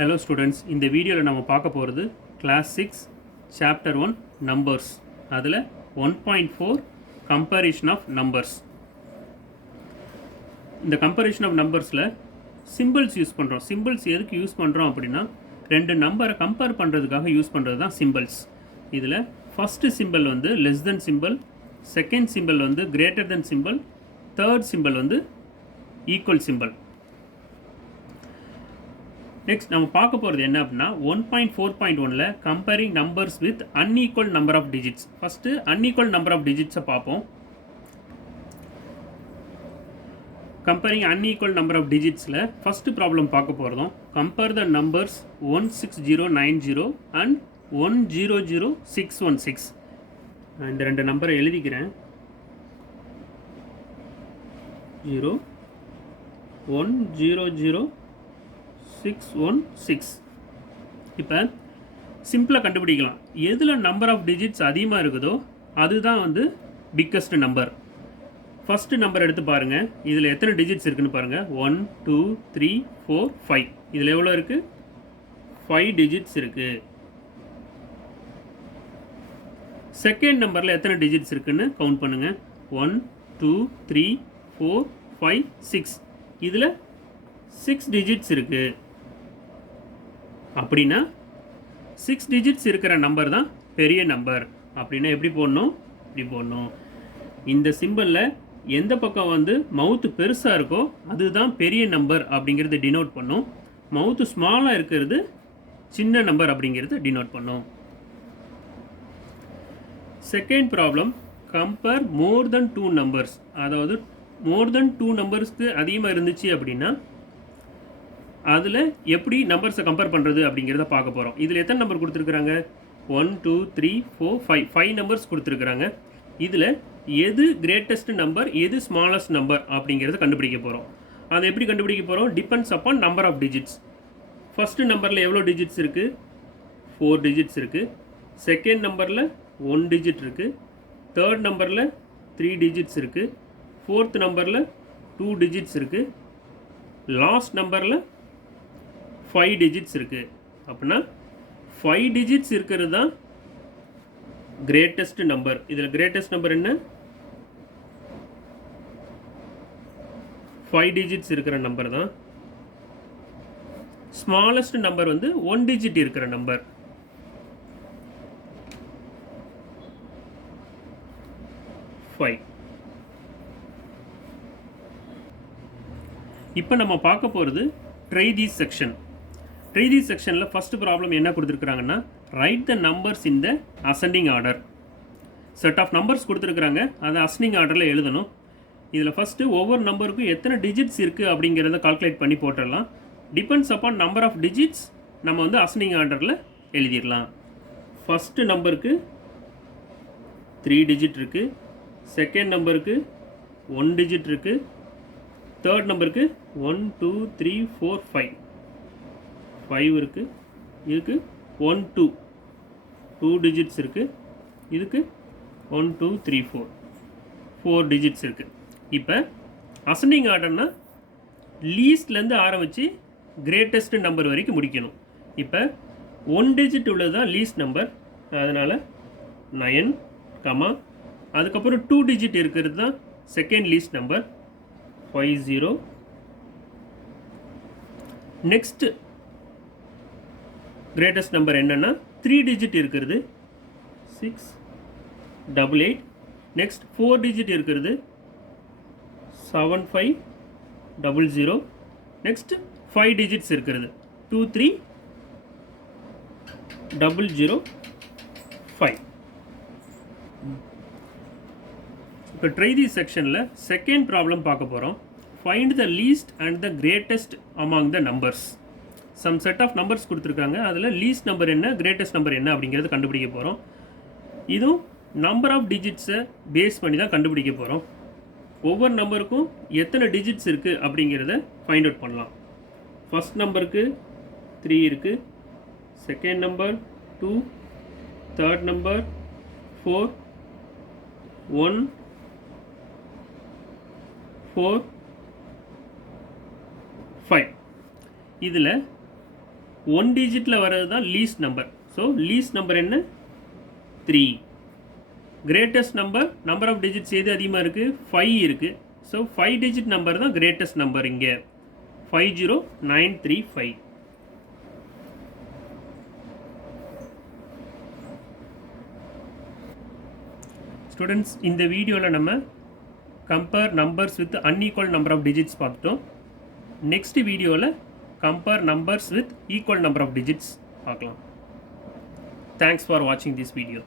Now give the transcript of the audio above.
Hello students, இந்த வீடியோவில் நம்ம பார்க்க போகிறது கிளாஸ் 6 சாப்டர் 1 நம்பர்ஸ். அதில் 1.4 கம்பேரிஷன் ஆஃப் நம்பர்ஸ். இந்த கம்பேரிஷன் ஆஃப் நம்பர்ஸில் சிம்பிள்ஸ் யூஸ் பண்ணுறோம். சிம்பிள்ஸ் எதுக்கு யூஸ் பண்ணுறோம் அப்படின்னா ரெண்டு நம்பரை கம்பேர் பண்ணுறதுக்காக யூஸ் பண்ணுறது தான் சிம்பிள்ஸ். இதில் ஃபஸ்ட்டு சிம்பிள் வந்து less then symbol, second symbol வந்து greater then symbol, third symbol வந்து ஈக்குவல் சிம்பிள். நெக்ஸ்ட் நம்ம பார்க்க போகிறது என்ன அப்படின்னா 1.4.1ல் comparing numbers with unequal number of digits. First unequal number of டிஜிட்ஸை பார்ப்போம். கம்பேரிங் அன்ஈக்குவல் நம்பர் ஆஃப் டிஜிட்ஸில் ஃபஸ்ட்டு ப்ராப்ளம் பார்க்க போகிறதும் கம்பேர் த நம்பர்ஸ் 16090 அண்ட் 100616. நான் இந்த ரெண்டு நம்பரை எழுதிக்கிறேன். 100616. இப்போ சிம்பிளாக கண்டுபிடிக்கலாம். எதில் நம்பர் ஆஃப் டிஜிட்ஸ் அதிகமாக இருக்குதோ அதுதான் வந்து பிக்கஸ்ட் நம்பர். ஃபஸ்ட்டு நம்பர் எடுத்து பாருங்கள். இதில் எத்தனை டிஜிட்ஸ் இருக்குன்னு பாருங்கள். 1 2 3 4 5. இதில் எவ்வளோ இருக்குது? 5 டிஜிட்ஸ் இருக்குது. செகண்ட் நம்பரில் எத்தனை டிஜிட்ஸ் இருக்குன்னு கவுண்ட் பண்ணுங்கள். 1 2 3 4 5 6. இதில் 6 டிஜிட்ஸ் இருக்குது. அப்படின்னா 6 டிஜிட்ஸ் இருக்கிற நம்பர் தான் பெரிய நம்பர். அப்படின்னா எப்படி போடணும்? இப்படி போடணும். இந்த சிம்பிளில் எந்த பக்கம் வந்து மவுத்து பெருசாக இருக்கோ அதுதான் பெரிய நம்பர் அப்படிங்கிறது டினோட் பண்ணும். மவுத்து ஸ்மாலாக இருக்கிறது சின்ன நம்பர் அப்படிங்கிறது டினோட் பண்ணும். செகண்ட் ப்ராப்ளம் கம்பேர் மோர் தென் 2 நம்பர்ஸ். அதாவது மோர் தென் 2 நம்பர்ஸ்க்கு அதிகமாக இருந்துச்சு அப்படின்னா அதில் எப்படி நம்பர்ஸை கம்பேர் பண்ணுறது அப்படிங்கிறத பார்க்க போகிறோம். இதில் எத்தனை நம்பர் கொடுத்துருக்குறாங்க? 1 2 3 4 5. 5 நம்பர்ஸ் கொடுத்துருக்குறாங்க. இதில் எது கிரேட்டஸ்ட் நம்பர், எது ஸ்மாலஸ்ட் நம்பர் அப்படிங்கிறத கண்டுபிடிக்க போகிறோம். அதை எப்படி கண்டுபிடிக்க போகிறோம்? Depends upon number of digits. First நம்பரில் எவ்வளோ டிஜிட்ஸ் இருக்குது? 4 டிஜிட்ஸ் இருக்குது. செகண்ட் நம்பரில் 1 டிஜிட் இருக்குது. தேர்ட் நம்பரில் 3 டிஜிட்ஸ் இருக்குது. ஃபோர்த் நம்பரில் 2 டிஜிட்ஸ் இருக்குது. லாஸ்ட் நம்பரில் 5 டிஜிட்ஸ் இருக்குது. அப்படின்னா 5 டிஜிட்ஸ் இருக்கிறது தான் கிரேட்டஸ்ட் நம்பர். இதில் கிரேட்டஸ்ட் நம்பர் என்ன? 5 டிஜிட்ஸ் இருக்கிற நம்பர் தான். ஸ்மாலஸ்ட் நம்பர் வந்து 1 டிஜிட் இருக்கிற நம்பர். இப்போ நம்ம பார்க்க போகிறது try these section. Try these செக்ஷனில் ஃபஸ்ட்டு ப்ராப்ளம் என்ன கொடுத்துருக்குறாங்கன்னா write the numbers in the ascending order. Set of numbers கொடுத்துருக்குறாங்க, அதை அசெண்டிங் ஆர்டரில் எழுதணும். இதில் ஃபஸ்ட்டு ஒவ்வொரு நம்பருக்கும் எத்தனை டிஜிட்ஸ் இருக்குது அப்படிங்கிறத கால்குலேட் பண்ணி போட்டுடலாம். Depends upon number of digits நம்ம வந்து அசெண்டிங் ஆர்டரில் எழுதிடலாம். ஃபஸ்ட்டு நம்பருக்கு 3 டிஜிட் இருக்குது. செகண்ட் நம்பருக்கு 1 டிஜிட் இருக்குது. தேர்ட் நம்பருக்கு 1 2 3 4 5 5 இருக்குது. இதுக்கு 1 2 டிஜிட்ஸ் இருக்குது. இதுக்கு 1 2 3 4 டிஜிட்ஸ் இருக்குது. இப்போ அசெண்டிங் ஆர்டர்னால் லீஸ்ட்லேருந்து ஆரம்பித்து கிரேட்டஸ்ட் நம்பர் வரைக்கும் முடிக்கணும். இப்போ 1 டிஜிட் உள்ளது தான் லீஸ்ட் நம்பர். அதனால் 9, அதுக்கப்புறம் 2 டிஜிட் இருக்கிறது தான் second least number 50. Next greatest number என்னன்னா 3 டிஜிட் இருக்கிறது 688. நெக்ஸ்ட் 4 டிஜிட் இருக்கிறது 7500. நெக்ஸ்ட் 5 டிஜிட்ஸ் இருக்கிறது 23005. இப்போ ட்ரை தி செக்ஷனில் செகண்ட் ப்ராப்ளம் பார்க்க போகிறோம். Find the least and the greatest among the numbers. Some set of numbers கொடுத்துருக்காங்க. அதில் லீஸ்ட் நம்பர் என்ன, கிரேட்டஸ்ட் நம்பர் என்ன அப்படிங்கிறத கண்டுபிடிக்க போகிறோம். இதுவும் நம்பர் ஆஃப் டிஜிட்ஸை பேஸ் பண்ணி தான் கண்டுபிடிக்க போகிறோம். ஒவ்வொரு நம்பருக்கும் எத்தனை டிஜிட்ஸ் இருக்குது அப்படிங்கிறத ஃபைண்ட் அவுட் பண்ணலாம். ஃபஸ்ட் நம்பருக்கு 3 இருக்குது. Second number 2, third number 4, 1 4 5. இதில் 1 டிஜிட்டில் வர்றது தான் least number. So least number என்ன? 3. கிரேட்டஸ்ட் நம்பர் ஆஃப் டிஜிட்ஸ் எது அதிகமாக இருக்குது? 5 இருக்குது. ஸோ 5 டிஜிட் நம்பர் தான் கிரேட்டஸ்ட் நம்பர் இங்கே 50935. ஸ்டூடெண்ட்ஸ், இந்த வீடியோவில் நம்ம compare numbers with unequal number of digits பார்த்துட்டோம். நெக்ஸ்ட் வீடியோவில் compare numbers with equal number of digits பார்க்கலாம். தேங்க்ஸ் ஃபார் வாட்சிங் திஸ் வீடியோ.